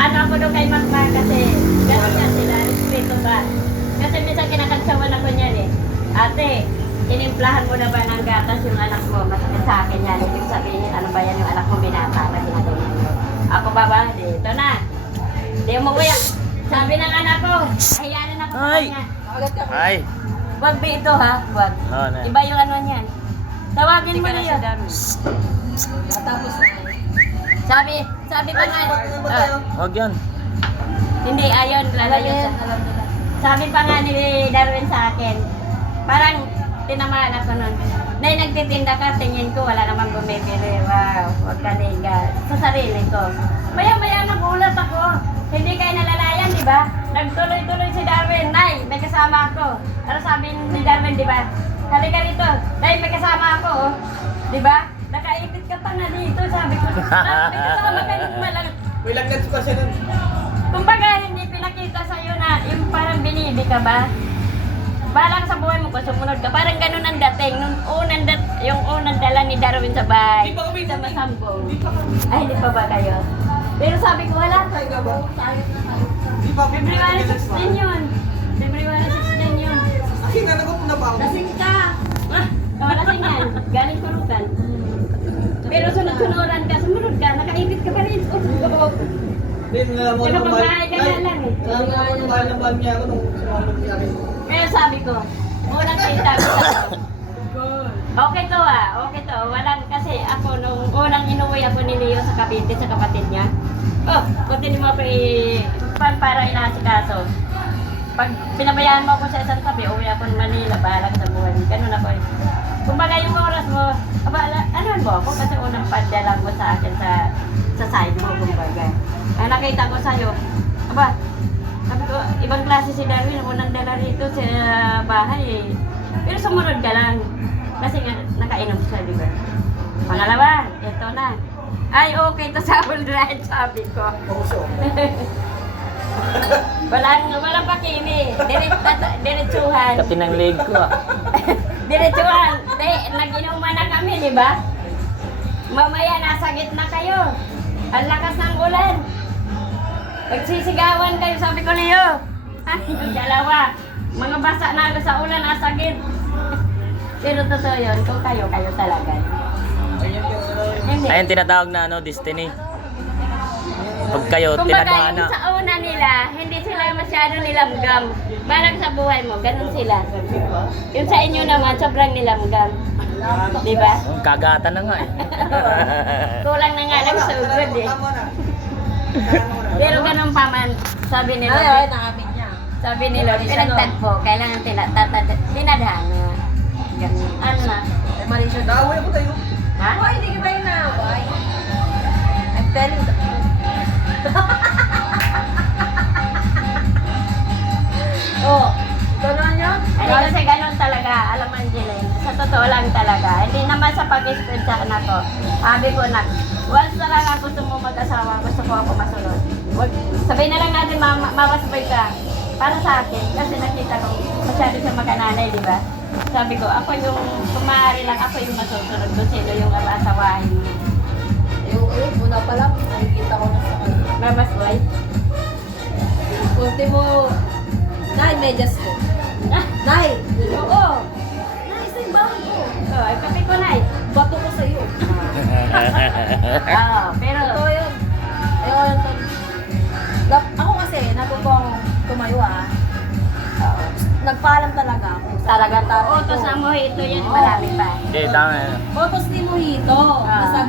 ano ako doon kay Makma kasi gano'n yan sila, respeto ba? Kasi minsan kinakantsawan ako niyan eh. Ate, inimplahan mo na ba ng gatas yung anak mo? Masakit sa akin yan. Ibig sabihin, ano ba yan yung anak mo binata na ginagawa mo? Ako ba ba? Dito na. Di umuwi. Sabi ng anak ko, hayaan na ako sa kanya. Ay. Wag ba ito ha? Wag. Oo na. Iba yung ano niyan. Tawagin mo na yun. Tapos na. Sabi pa nga, Huwag yan. hindi, ayun, lalayo sa. Sabi pa nga ni Darwin sa akin, parang tinamaan ako nun. Nay, nagtitinda ka, tingin ko, wala namang bumibili. Wow, wag ka liga. Sa sarili ko. Maya-maya nagulat ako. Hindi kayo nalalayan, di ba? Nagtuloy-tuloy si Darwin. Nay, may kasama ako. Ano sabi ni Darwin, di ba? Halika rito. Nay, may kasama ako, oh. Di ba? Nakaipit ka pa na dito, sabi ko. May kasama ka rin malang. May lagnat pa siya nun. Kumbaga, hindi pinakita sa'yo na yung parang binibi ka ba? Balang sa buhay mo ko, sumunod ka. Parang ganun ang dating. Yung unang dala ni Darwin sa bahay. Di pa kami Sa Masambong. Di pa kami. Ay, hindi pa ba kayo? Pero sabi ko, wala. Tayo nga ba? Di pa kami. February 16 yun. February 16 yun. Akin na nagpuna pa ako. Lasing ka. Lasing yan. Galing kurutan. Pero sunod-sunuran ka, sumunod ka, nakaipit ka pa rin. Then, alam mo, Pero pagbahay ka na lang eh. Alam mo, mahal na mahal niya ako nung sumunod niya akin. Pero sabi ko, unang kita ko sa okay to ah, okay to. Walang kasi ako nung unang inuwi ako ni Leo sa Cavite sa kapatid niya. Oh, buti mo para inaasikaso. Pag pinabayaan mo ako sa isang tabi, uwi ako ng Manila, bahala ka sa buhay. Ganun ako eh. Kumbaga yung oras mo, ano mo ako kasi unang padala mo sa akin sa side mo, kumbaga. Ay nakita ko sa'yo, sabi ko, ibang klase si Darwin, unang dala rito sa bahay eh. Pero sumunod ka lang. Kasi nga, nakainom siya, di ba? Pangalawa, ito na. Ay, okay to sa full ride, sabi ko. Puso. Walang pakimi. Diretsuhan. Kati ng leg ko ah. Diretsuhan. Nag-inuman na kami, di ba? Mamaya, nasa gitna kayo. Ang lakas ng ulan. Nagsisigawan kayo, sabi ko niyo. Yung dalawa. Mga basa na ako sa ulan, nasa gitna. Pero totoo yun, kung kayo talaga. Ayun yung ano. Hindi. Ayun tinatawag na ano, destiny. Pag kayo Kumbaga, tinadhana. yung sa una nila, hindi sila masyado nilamgam. Parang sa buhay mo, ganun sila. Yung sa inyo naman, sobrang nilamgam. Di ba? Kagatan na nga eh. Kulang na nga lang sugod eh. Tama na. Pero ganun pa man, sabi nila. Ay, nakapit niya. Sabi nila, pinagtagpo, kailangan tinadhana. Ganun. Ano na? Ay, Marisha. Naaway ako tayo. Ha? Oh, hindi ka ba yung naaway? I'm telling you. Oh, gano'n yun? Ay, kasi ganun talaga, alam mo Angeline, sa totoo lang talaga. Hindi naman sa pag-spread sa anak ko. Sabi ko na, once talaga gusto mo mag-asawa, gusto ko ako masunod. Sabihin na lang natin, mamasbay ka. Para sa akin, kasi nakita ko, masyado siya makananay, di ba? Sabi ko, ako yung, kung maaari lang, ako yung masusunod kung sino yung asawahin mo. Una pa lang, nakikita ko na sa kanya. Mamasbay? Kunti mo, Nay, medyas ko. Nay! Oo. Nay, sa ibang ko. Oh, ay kape ko na eh. Bato ko sa'yo. Oo, pero... Ito yun. Ayoko yun. Ako kasi, natuto akong tumayo Oo. Nagpaalam talaga ako. Talaga to. Utos na mo ito yan, marami pa. Okay, tama yan. Photos ni Mojito. Ah. Nasabi